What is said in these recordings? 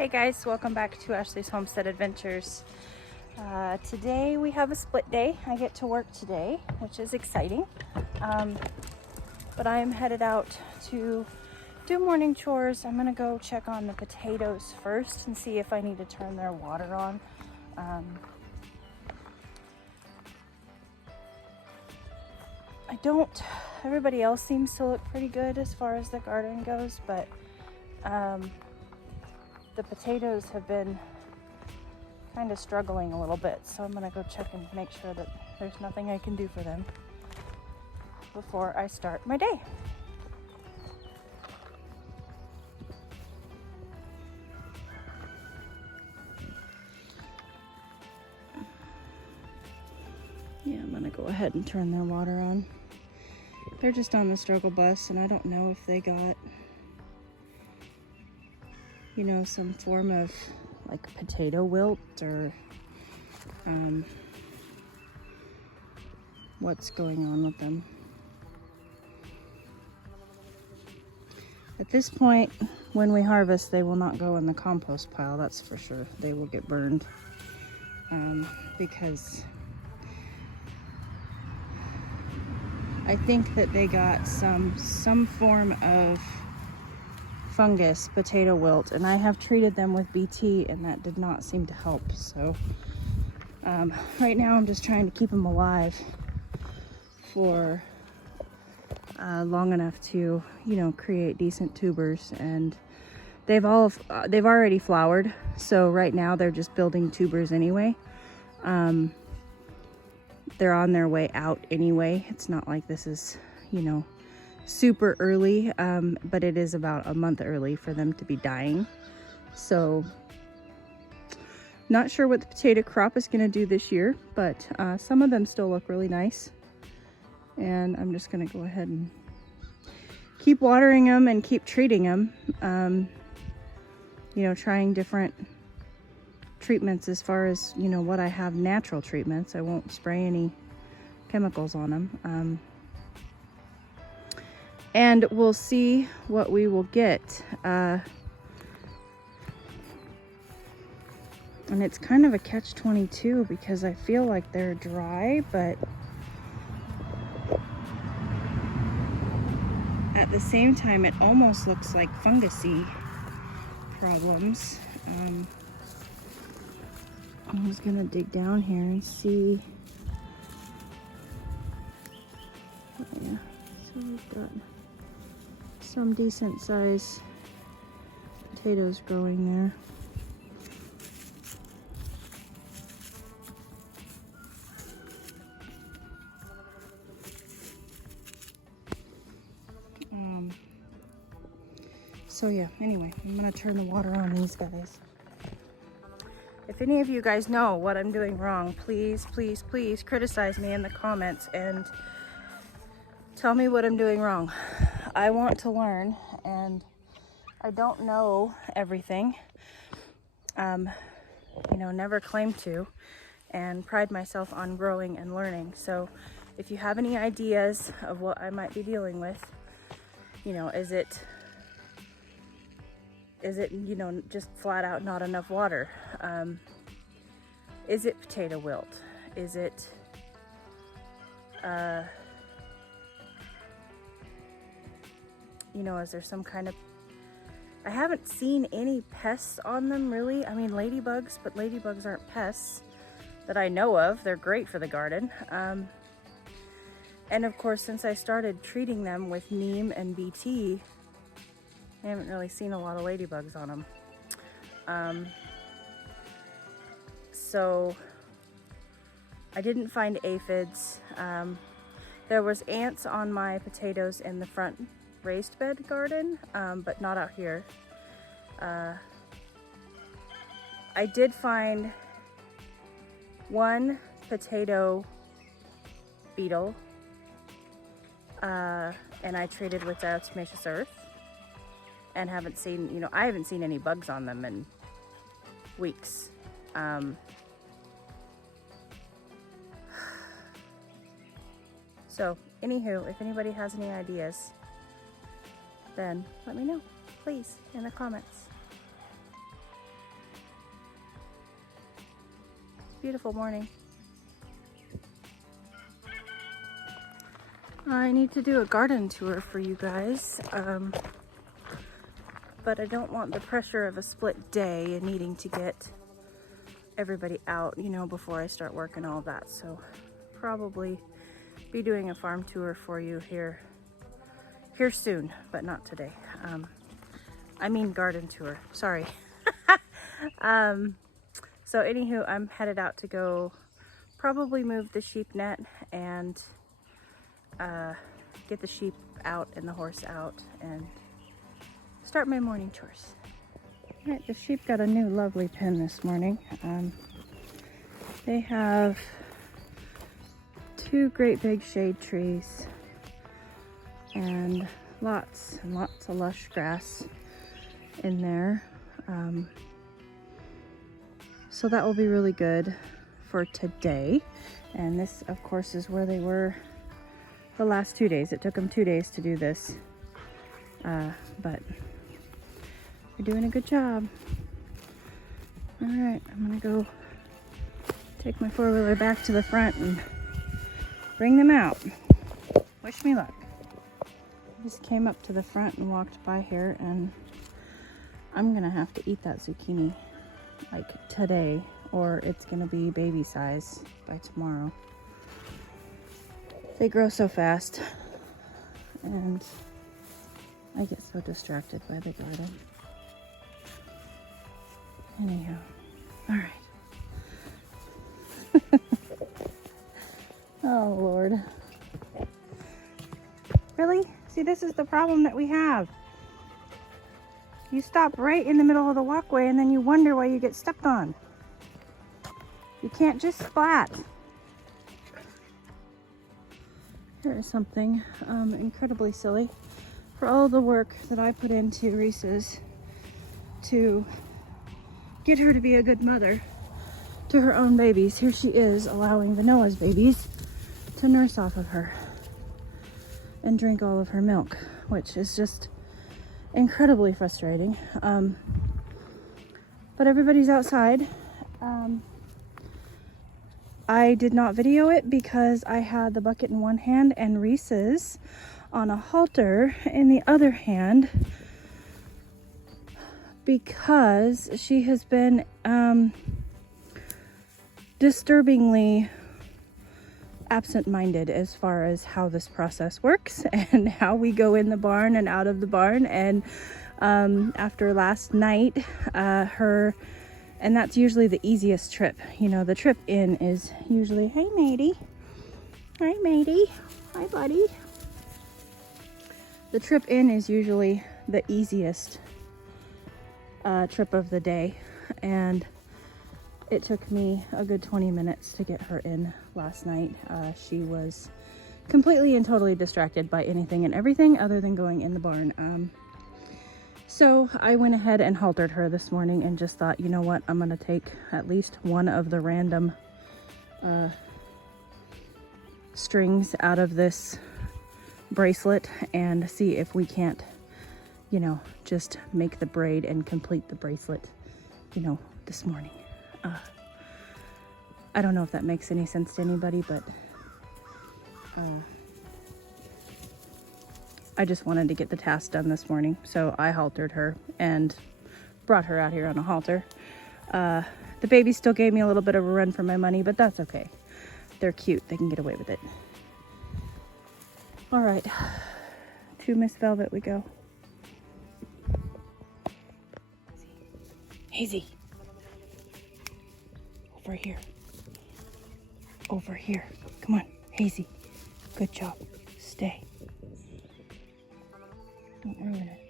Hey guys, welcome back to Ashley's Homestead Adventures. Today we have a split day. I get to work today, which is exciting. But I am headed out to do morning chores. I'm gonna go check on the potatoes first and see if I need to turn their water on. Everybody else seems to look pretty good as far as the garden goes, but the potatoes have been kind of struggling a little bit, so I'm gonna go check and make sure that there's nothing I can do for them before I start my day. Yeah, I'm gonna go ahead and turn their water on. They're just on the struggle bus, and I don't know if they got, some form of like potato wilt or what's going on with them. At this point, when we harvest, they will not go in the compost pile, that's for sure. They will get burned because I think that they got some form of fungus, potato wilt, and I have treated them with BT and that did not seem to help. So right now I'm just trying to keep them alive for long enough to create decent tubers, and they've already flowered, so right now they're just building tubers anyway. They're on their way out anyway. It's not like this is super early, but it is about a month early for them to be dying. So not sure what the potato crop is going to do this year, but some of them still look really nice, and I'm just going to go ahead and keep watering them and keep treating them, trying different treatments as far as what I have, natural treatments. I won't spray any chemicals on them. And we'll see what we will get. And it's kind of a catch-22 because I feel like they're dry, but at the same time, it almost looks like fungusy problems. I'm just gonna dig down here and see. Oh, yeah, so we've got some decent size potatoes growing there. So yeah, anyway, I'm gonna turn the water on these guys. If any of you guys know what I'm doing wrong, please, please, please criticize me in the comments and tell me what I'm doing wrong. I want to learn, and I don't know everything. Never claim to, and pride myself on growing and learning. So if you have any ideas of what I might be dealing with, is it just flat out not enough water? Is it potato wilt? Is it is there some kind of, I haven't seen any pests on them really. I mean, ladybugs, but ladybugs aren't pests that I know of. They're great for the garden. And of course, since I started treating them with neem and BT, I haven't really seen a lot of ladybugs on them. So I didn't find aphids. There was ants on my potatoes in the front raised bed garden, but not out here. I did find one potato beetle, and I treated with diatomaceous earth, and haven't seen, I haven't seen any bugs on them in weeks. So anywho, if anybody has any ideas, then let me know, please, in the comments. Beautiful morning. I need to do a garden tour for you guys, but I don't want the pressure of a split day and needing to get everybody out, you know, before I start work and all that. So probably be doing a farm tour for you here soon, but not today. I mean garden tour, sorry. So anywho, I'm headed out to go probably move the sheep net and get the sheep out and the horse out and start my morning chores. All right, the sheep got a new lovely pen this morning. They have 2 great big shade trees and lots and lots of lush grass in there. So that will be really good for today. And this, of course, is where they were the last 2 days. It took them 2 days to do this, but they're doing a good job. All right, I'm gonna go take my 4-wheeler back to the front and bring them out. Wish me luck. I just came up to the front and walked by here, and I'm gonna have to eat that zucchini like today, or it's gonna be baby size by tomorrow. They grow so fast, and I get so distracted by the garden. Anyhow, all right. Oh Lord. Really? See, this is the problem that we have. You stop right in the middle of the walkway and then you wonder why you get stepped on. You can't just splat. Here is something incredibly silly. For all the work that I put into Reese's to get her to be a good mother to her own babies, here she is allowing the Noah's babies to nurse off of her and drink all of her milk, which is just incredibly frustrating. But everybody's outside. I did not video it because I had the bucket in one hand and Reese's on a halter in the other hand, because she has been disturbingly absent-minded as far as how this process works and how we go in the barn and out of the barn. And after last night, and that's usually the easiest trip. You know, the trip in is usually, hey matey, hi matey, hi buddy. The trip in is usually the easiest trip of the day, and it took me a good 20 minutes to get her in last night. She was completely and totally distracted by anything and everything other than going in the barn. So I went ahead and haltered her this morning and just thought, you know what, I'm gonna take at least one of the random strings out of this bracelet and see if we can't, you know, just make the braid and complete the bracelet, you know, this morning. I don't know if that makes any sense to anybody, but I just wanted to get the task done this morning. So I haltered her and brought her out here on a halter. The baby still gave me a little bit of a run for my money, but that's okay. They're cute. They can get away with it. All right, to Miss Velvet we go. Hazy. Over here. Over here. Come on, Hazy. Good job. Stay. Don't ruin it.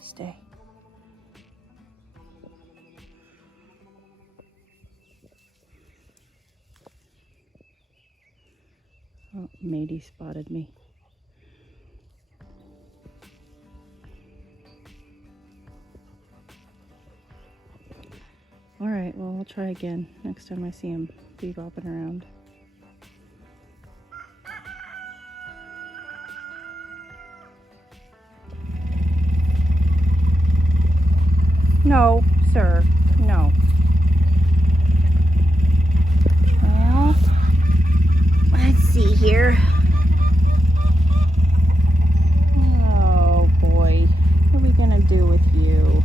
Stay. Oh, Matey spotted me. All right, well, I'll try again next time I see him bebopping around. No, sir, no. Well, let's see here. Oh boy, what are we gonna do with you?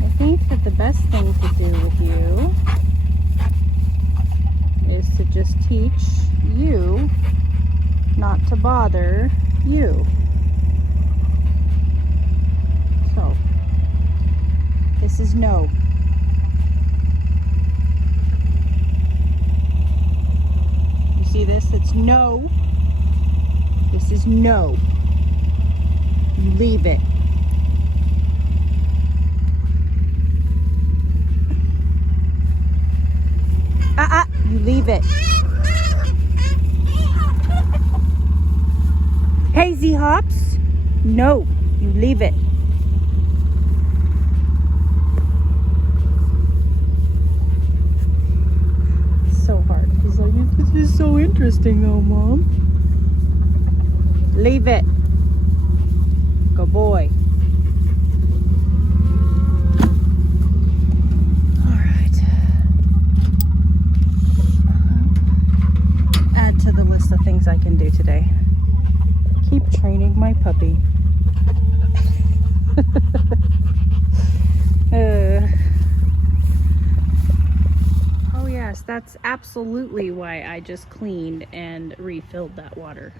I think that the best thing to do with you is to just teach you not to bother you. So, this is no. You see this? It's no. This is no. You leave it. You leave it. Hey, Z-Hops. No, you leave it. It's so hard. He's like, this is so interesting though, Mom. Leave it. Good boy. To the list of things I can do today. Keep training my puppy. Oh yes, that's absolutely why I just cleaned and refilled that water.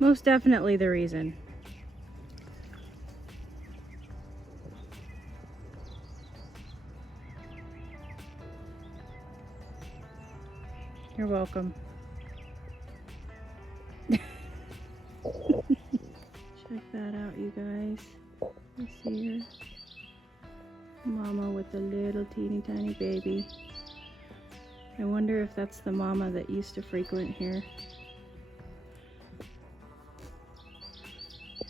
Most definitely the reason. You're welcome. Check that out, you guys. You see her? Mama with a little teeny tiny baby. I wonder if that's the mama that used to frequent here.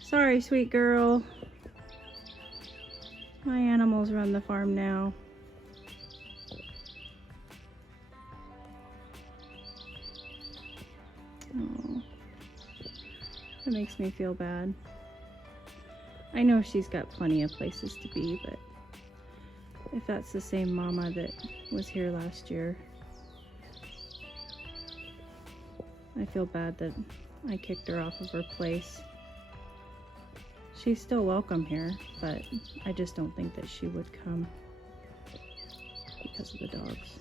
Sorry, sweet girl. My animals run the farm now. Oh, that makes me feel bad. I know she's got plenty of places to be, but if that's the same mama that was here last year, I feel bad that I kicked her off of her place. She's still welcome here, but I just don't think that she would come because of the dogs.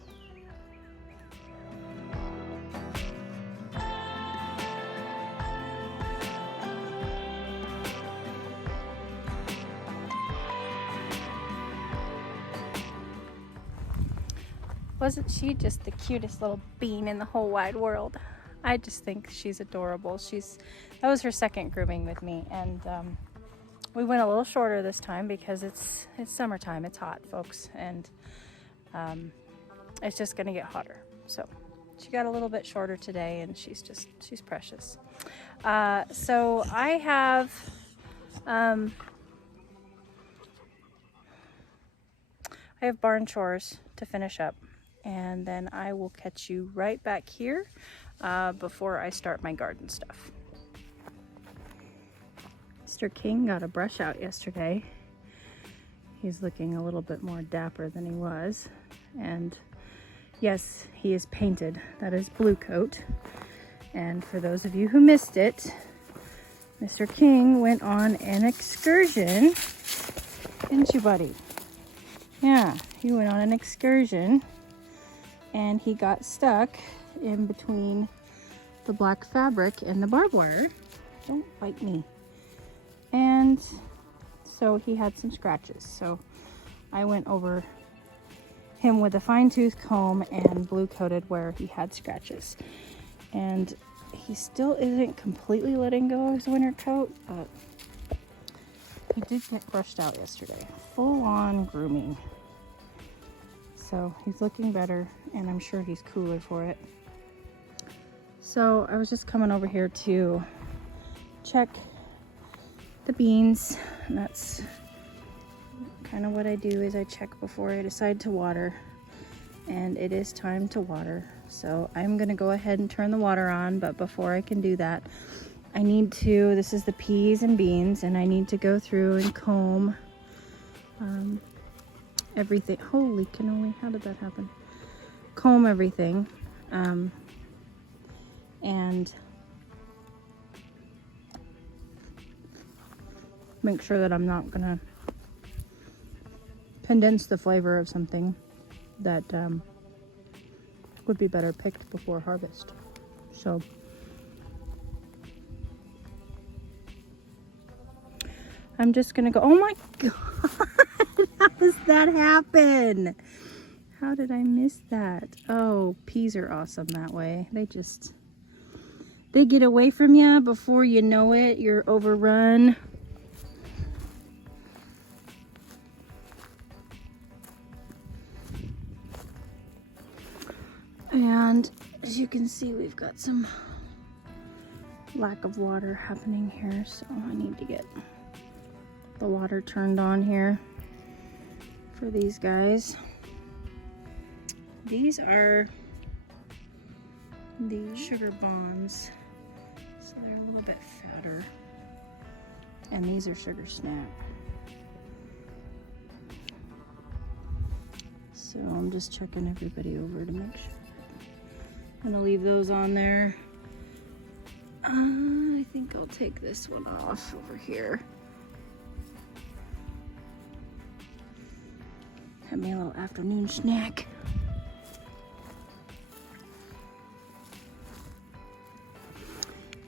Wasn't she just the cutest little bean in the whole wide world? I just think she's adorable. That was her second grooming with me, and we went a little shorter this time because it's summertime. It's hot, folks, and it's just gonna get hotter. So she got a little bit shorter today, and she's precious. So I have barn chores to finish up, and then I will catch you right back here before I start my garden stuff. Mr. King got a brush out yesterday. He's looking a little bit more dapper than he was, and yes, he is painted. That is Blue Coat. And for those of you who missed it, Mr. King went on an excursion, didn't you, buddy? Yeah, he went on an excursion and he got stuck in between the black fabric and the barbed wire. Don't bite me. And so he had some scratches. So I went over him with a fine-tooth comb and blue coated where he had scratches. And he still isn't completely letting go of his winter coat, but he did get brushed out yesterday. Full-on grooming. So he's looking better, and I'm sure he's cooler for it. So I was just coming over here to check the beans, and that's kind of what I do is I check before I decide to water. and it is time to water. So I'm gonna go ahead and turn the water on, but before I can do that, I need to, this is the peas and beans, and I need to go through and comb everything. Holy cannoli, how did that happen? Comb everything, and make sure that I'm not gonna condense the flavor of something that would be better picked before harvest. So I'm just gonna go. Oh my God, how does that happen? How did I miss that? Oh, peas are awesome that way. They get away from you before you know it. You're overrun. And as you can see, we've got some lack of water happening here, so I need to get the water turned on here for these guys. These are the sugar bombs, so they're a little bit fatter, and these are sugar snap. So I'm just checking everybody over to make sure. I'm gonna leave those on there. I think I'll take this one off over here. Have me a little afternoon snack.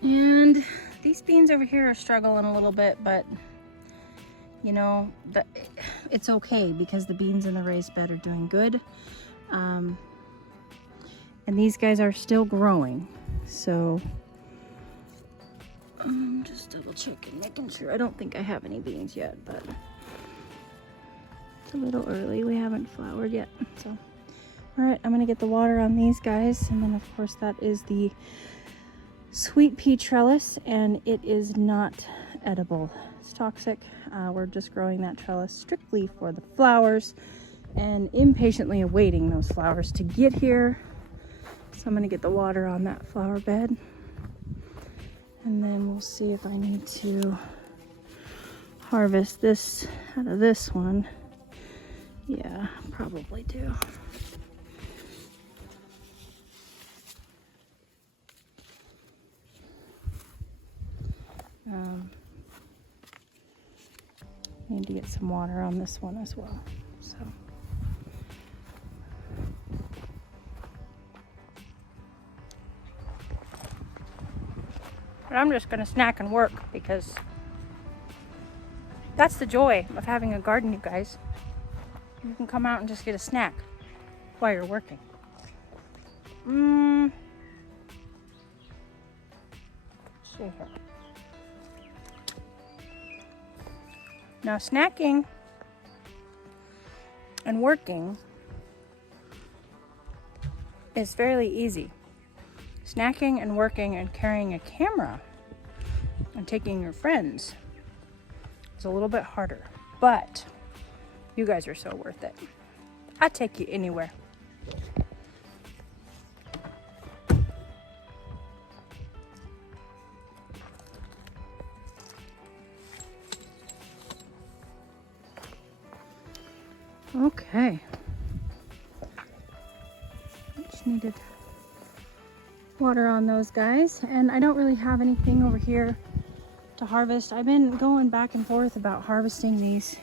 And these beans over here are struggling a little bit, but you know, it's okay because the beans in the raised bed are doing good. And these guys are still growing. So I'm just double checking, making sure. I don't think I have any beans yet, but it's a little early. We haven't flowered yet. So, all right, I'm gonna get the water on these guys. And then of course that is the sweet pea trellis, and it is not edible. It's toxic. We're just growing that trellis strictly for the flowers and impatiently awaiting those flowers to get here. So I'm gonna get the water on that flower bed, and then we'll see if I need to harvest this out of this one. Yeah, probably do. Need to get some water on this one as well. So. But I'm just gonna snack and work because that's the joy of having a garden, you guys. You can come out and just get a snack while you're working. Let's see here. Now snacking and working is fairly easy. Snacking and working and carrying a camera and taking your friends is a little bit harder, but you guys are so worth it. I'd take you anywhere. Okay. Just needed water on those guys, and I don't really have anything over here to harvest. I've been going back and forth about harvesting these.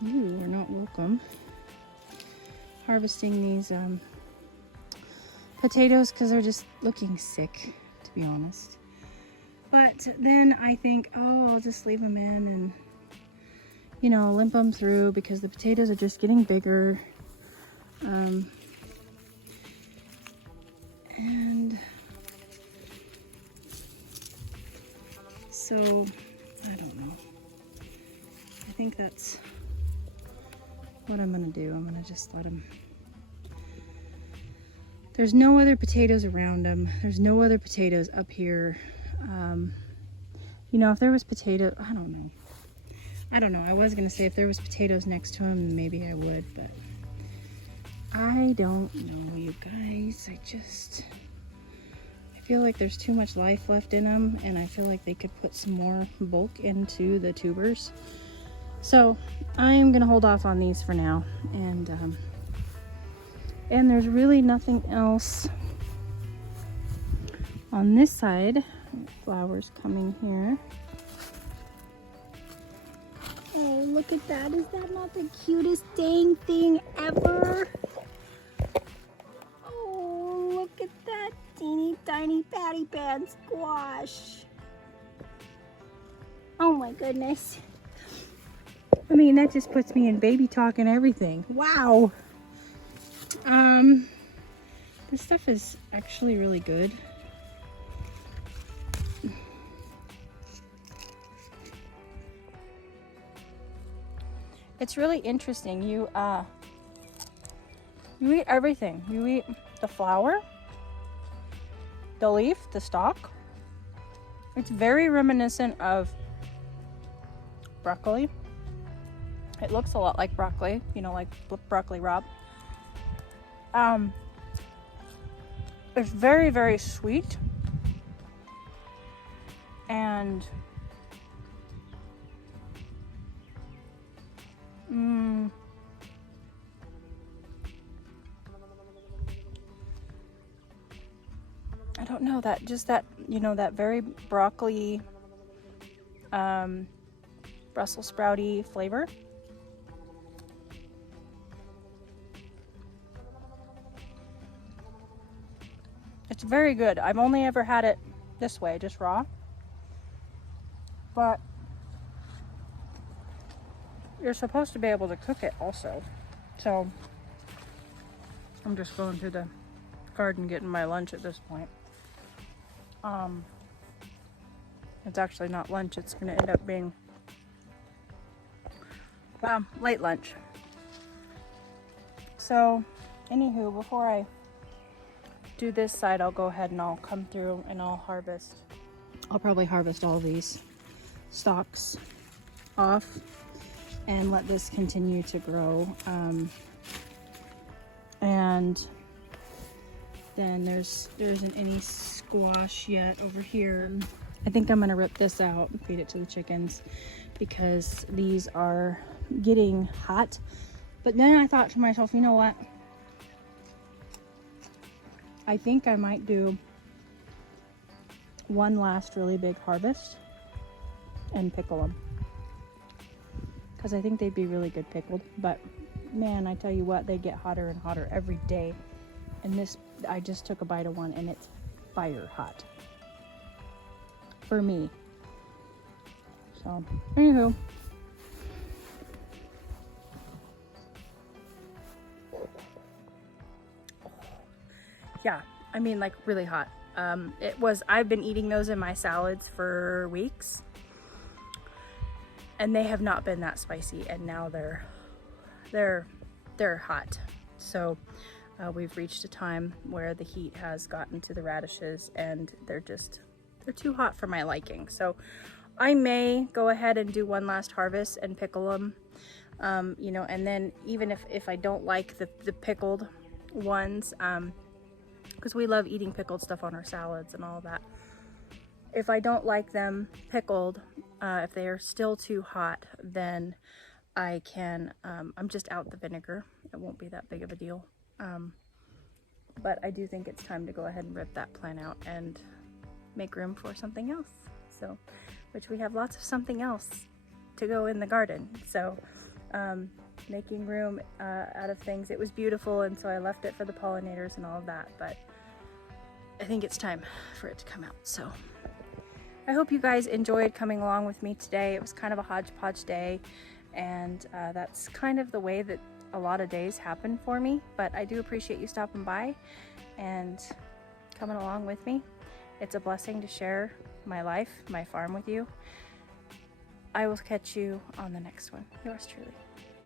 You are not welcome. Harvesting these potatoes because they're just looking sick, to be honest. But then I think, oh, I'll just leave them in and, you know, limp them through because the potatoes are just getting bigger. And so, I don't know. I think that's what I'm gonna do. I'm gonna just let them. There's no other potatoes around them. There's no other potatoes up here. You know, if there was potato, I don't know. I don't know. I was gonna say if there was potatoes next to him, maybe I would, but I don't know, you guys. I feel like there's too much life left in them, and I feel like they could put some more bulk into the tubers. So I'm gonna hold off on these for now, and there's really nothing else on this side. Flowers coming here. Oh, look at that. Is that not the cutest dang thing ever? Oh, look at that teeny tiny patty pan squash. Oh my goodness. I mean, that just puts me in baby talk and everything. Wow. This stuff is actually really good. It's really interesting. You eat everything. You eat the flower, the leaf, the stalk. It's very reminiscent of broccoli. It looks a lot like broccoli, you know, like broccoli rabe. It's very, very sweet. And I don't know, that just that, you know, that very broccoli, Brussels sprouty flavor. It's very good. I've only ever had it this way, just raw. But you're supposed to be able to cook it also. So I'm just going through the garden getting my lunch at this point. It's actually not lunch, it's gonna end up being late lunch. So anywho, before I do this side, I'll go ahead and I'll come through and I'll harvest. I'll probably harvest all these stalks off and let this continue to grow. And then there isn't any squash yet over here. I think I'm gonna rip this out and feed it to the chickens because these are getting hot. But then I thought to myself, you know what? I think I might do one last really big harvest and pickle them. Because I think they'd be really good pickled. But man, I tell you what, they get hotter and hotter every day. And this, I just took a bite of one and it's fire hot. For me. So, anywho. Yeah, I mean, like really hot. I've been eating those in my salads for weeks. And they have not been that spicy, and now they're hot. So we've reached a time where the heat has gotten to the radishes and they're too hot for my liking. So I may go ahead and do one last harvest and pickle them, you know, and then even if I don't like the pickled ones, because we love eating pickled stuff on our salads and all that. If I don't like them pickled, if they are still too hot, then I can, I'm just out the vinegar. It won't be that big of a deal. But I do think it's time to go ahead and rip that plant out and make room for something else. So, which we have lots of something else to go in the garden. So, making room out of things. It was beautiful, and so I left it for the pollinators and all of that. But I think it's time for it to come out. So I hope you guys enjoyed coming along with me today. It was kind of a hodgepodge day, and that's kind of the way that a lot of days happen for me. But I do appreciate you stopping by and coming along with me. It's a blessing to share my life, my farm with you. I will catch you on the next one. Yours truly.